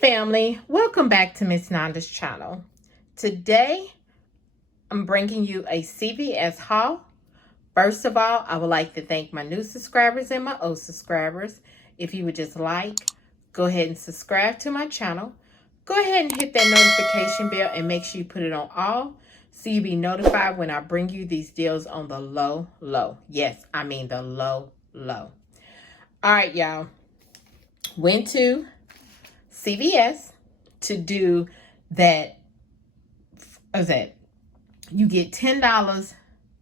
Family, welcome back to Miss Nanda's channel. Today I'm bringing you a CVS haul. First of all, I would like to thank my new subscribers and my old subscribers. If you would just go ahead and subscribe to my channel. Go ahead and hit that notification bell and make sure you put it on all so you'll be notified when I bring you these deals on the low. Yes, I mean the low. All right, y'all. Went to CVS to do that. You get $10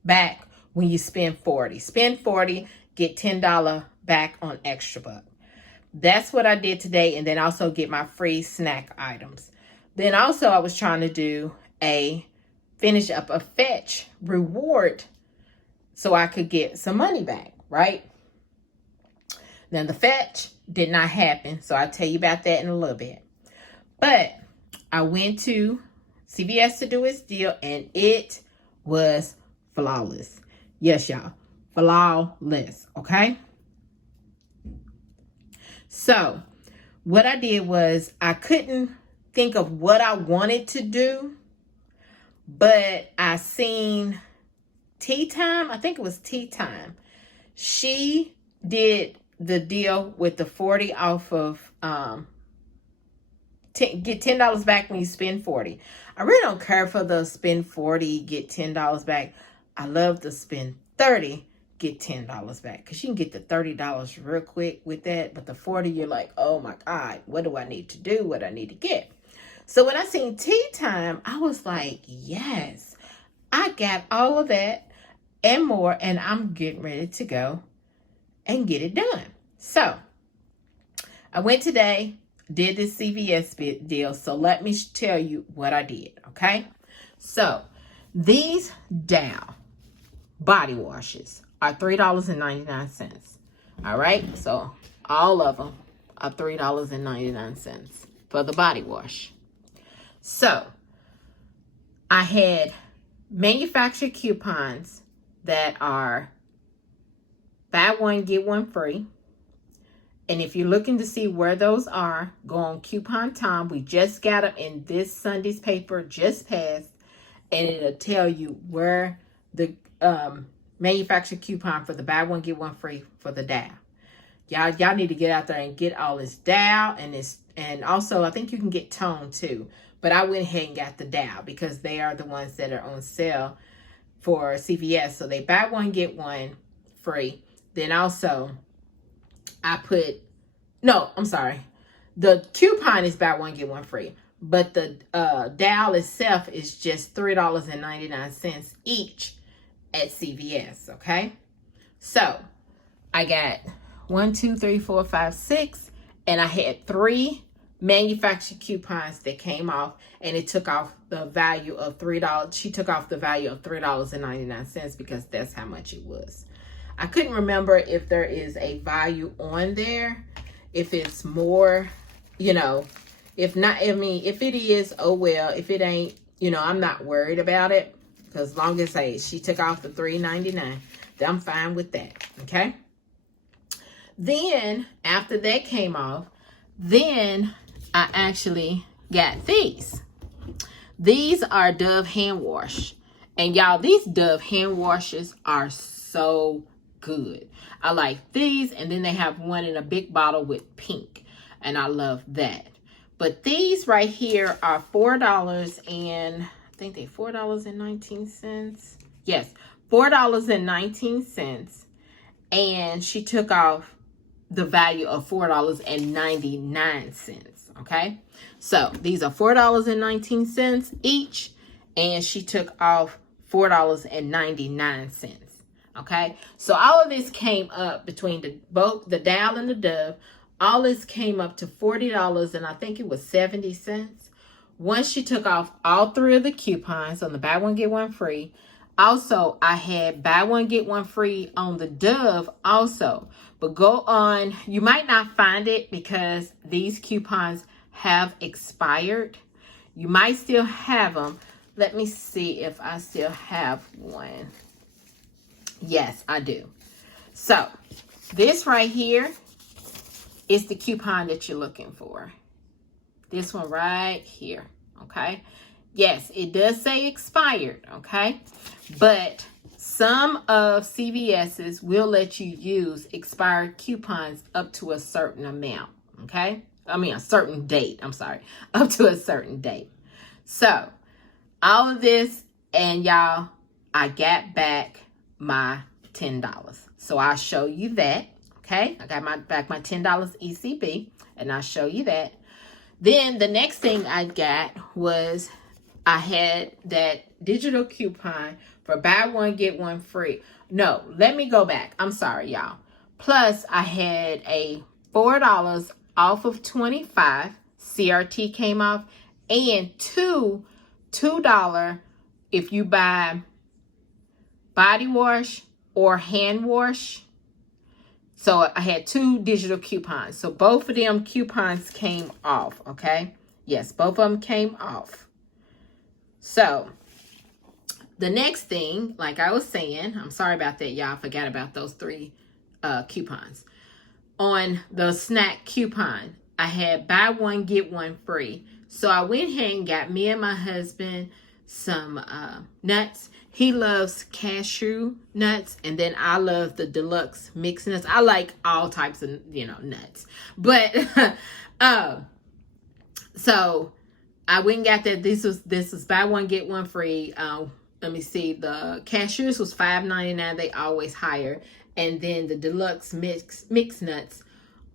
back when you spend $40. Spend $40, get $10 back on extra buck. That's what I did today, and then also get my free snack items. Then also I was trying to finish up a fetch reward so I could get some money back, right? Then the fetch did not happen, so I'll tell you about that in a little bit. But I went to CVS to do its deal, and it was flawless. Yes, y'all. Flawless, okay? So, what I did was I couldn't think of what I wanted to do, but I seen Tea Time. I think it was Tea Time. She did the deal with the 40 off of get $10 back when you spend 40. I really don't care for the spend 40 get $10 back. I love the spend 30 get $10 back, because you can get the $30 real quick with that, but the 40 you're like, oh my god, what do I need to do, what I need to get? So when I seen Tea Time, I was like, yes, I got all of that and more, and I'm getting ready to go and get it done. So I went today, did this CVS deal. So let me tell you what I did, okay? So these Dow body washes are $3.99. All right? So all of them are $3.99 for the body wash. So I had manufacturer coupons that are buy one, get one free. And if you're looking to see where those are, go on Coupon Time. We just got them in this Sunday's paper, just passed. And it'll tell you where the manufacturer coupon for the buy one, get one free for the Dow. Y'all need to get out there and get all this Dow. And also, I think you can get Tone too. But I went ahead and got the Dow because they are the ones that are on sale for CVS. So they buy one, get one free. Then also, the coupon is buy one, get one free. But the Dow itself is just $3.99 each at CVS, okay? So, I got 1, 2, 3, 4, 5, 6, and I had 3 manufacturer coupons that came off, and it took off the value of $3. She took off the value of $3.99 because that's how much it was. I couldn't remember if there is a value on there, if it's more, if not, if it is, oh well. If it ain't, I'm not worried about it, because as long as she took off the $3.99, I'm fine with that, okay? Then, after that came off, then I actually got these. These are Dove hand wash. And y'all, these Dove hand washes are so good. I like these, and then they have one in a big bottle with pink, and I love that. But these right here are $4 and I think they $4.19. Yes, $4.19, and she took off the value of $4.99. Okay, so these are $4.19 each, and she took off $4.99. Okay, so all of this came up between both the Dow and the Dove. All this came up to $40, and I think it was 70 cents. Once she took off all 3 of the coupons on the buy one, get one free. Also, I had buy one, get one free on the Dove also. But go on, you might not find it because these coupons have expired. You might still have them. Let me see if I still have one. Yes, I do. So, this right here is the coupon that you're looking for. This one right here, okay? Yes, it does say expired, okay? But some of CVS's will let you use expired coupons up to a certain amount, okay? I mean, a certain date, I'm sorry, up to a certain date. So, all of this, and y'all, I got back my $10. So, I'll show you that, okay? I got back my $10 ECB, and I'll show you that. Then, the next thing I got was I had that digital coupon for buy one, get one free. No, let me go back. I'm sorry, y'all. Plus, I had a $4 off of 25. CRT came off. And $2 if you buy body wash or hand wash. So, I had 2 digital coupons. So, both of them coupons came off, okay? Yes, both of them came off. So, the next thing, like I was saying, I'm sorry about that, y'all. I forgot about those 3 coupons. On the snack coupon, I had buy one, get one free. So, I went ahead and got me and my husband some nuts. He loves cashew nuts, and then I love the deluxe mixed nuts. I like all types of, nuts. But, so I went and got that. This was buy one, get one free. Let me see. The cashews was $5.99. They always higher. And then the deluxe mixed nuts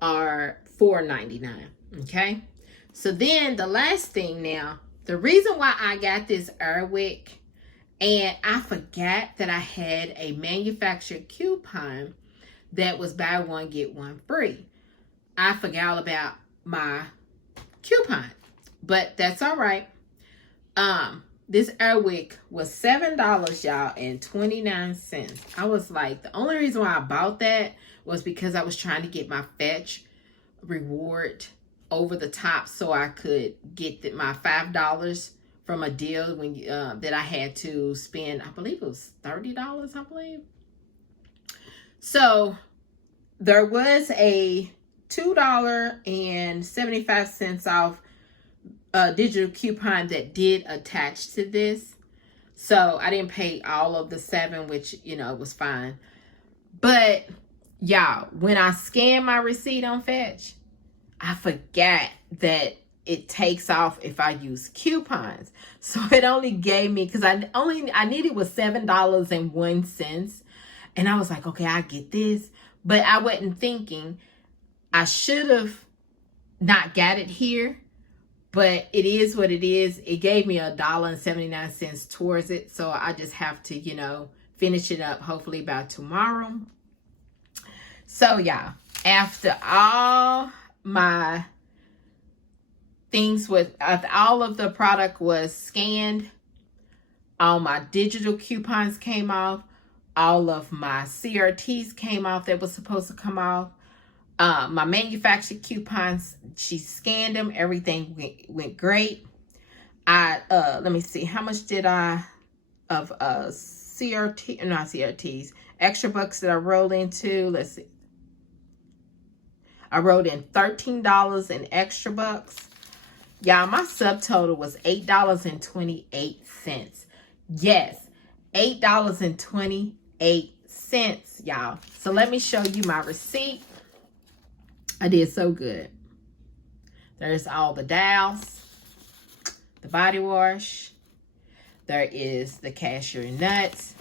are $4.99. Okay. So then the last thing now, the reason why I got this Airwick, and I forgot that I had a manufacturer coupon that was buy one, get one free. I forgot all about my coupon. But that's all right. This Airwick was $7, y'all, and 29 cents. I was like, the only reason why I bought that was because I was trying to get my Fetch reward over the top so I could get my $5 from a deal when that I had to spend. I believe it was $30, I believe. So there was a $2.75 off digital coupon that did attach to this. So I didn't pay all of the $7, which, it was fine. But y'all, when I scanned my receipt on Fetch, I forgot that it takes off if I use coupons. So it only gave me, because I needed was $7.01. And I was like, okay, I get this. But I wasn't thinking I should have not got it here. But it is what it is. It gave me $1.79 towards it. So I just have to, finish it up hopefully by tomorrow. So y'all, after all my things after all of the product was scanned, all my digital coupons came off, all of my CRTs came off that was supposed to come off. My manufactured coupons, she scanned them. Everything went great. Let me see. How much did I of CRT, not CRTs, extra bucks that I rolled into? Let's see. I rolled in $13 in extra bucks. Y'all, my subtotal was $8.28. Yes, $8.28, y'all. So let me show you my receipt. I did so good. There's all the Dows, the body wash. There is the cashew nuts.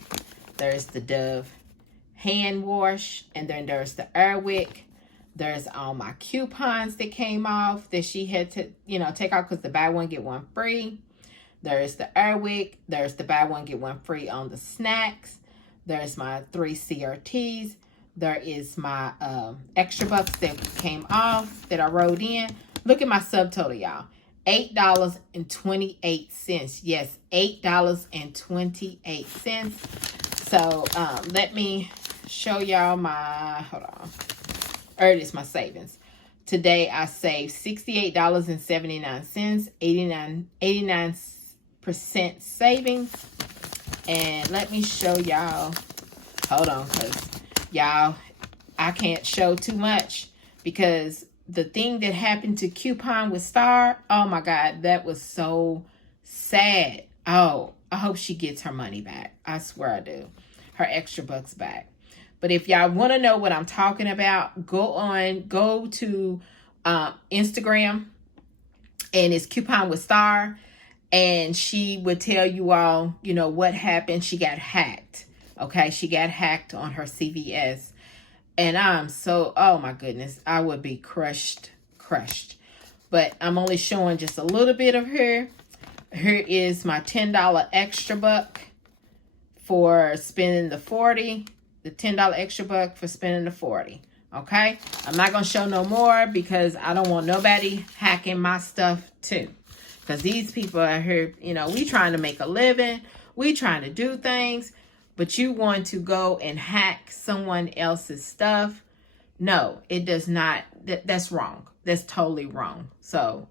There's the Dove hand wash. And then there's the Airwick. There's all my coupons that came off that she had to, take off because the buy one, get one free. There's the Airwick. There's the buy one, get one free on the snacks. There's my 3 CRTs. There is my extra bucks that came off that I wrote in. Look at my subtotal, y'all. $8.28. Yes, $8.28. So let me show y'all my, hold on. It is my savings. Today I saved $68.79, 89% savings. And let me show y'all. Hold on, because y'all, I can't show too much because the thing that happened to Coupon with Star, oh my God, that was so sad. Oh, I hope she gets her money back. I swear I do. Her extra bucks back. But if y'all want to know what I'm talking about, go to Instagram, and it's Coupon with Star, and she would tell you all, you know, what happened. She got hacked. Okay, she got hacked on her CVS. And I'm so, oh my goodness, I would be crushed. But I'm only showing just a little bit of her. Here is my $10 extra buck for spending the 40. The $10 extra buck for spending the 40. Okay? I'm not going to show no more because I don't want nobody hacking my stuff too. Because these people are here, you know, we trying to make a living. We trying to do things. But you want to go and hack someone else's stuff? No, it does not. That's wrong. That's totally wrong. So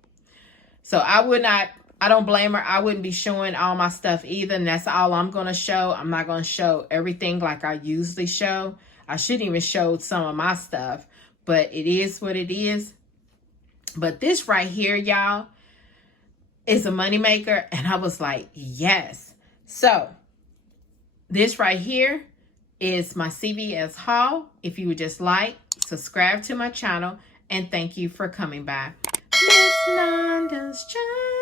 I don't blame her. I wouldn't be showing all my stuff either. And that's all I'm going to show. I'm not going to show everything like I usually show. I shouldn't even show some of my stuff. But it is what it is. But this right here, y'all, is a moneymaker. And I was like, yes. So this right here is my CVS haul. If you would just like, subscribe to my channel, and thank you for coming by. Miss London's Child.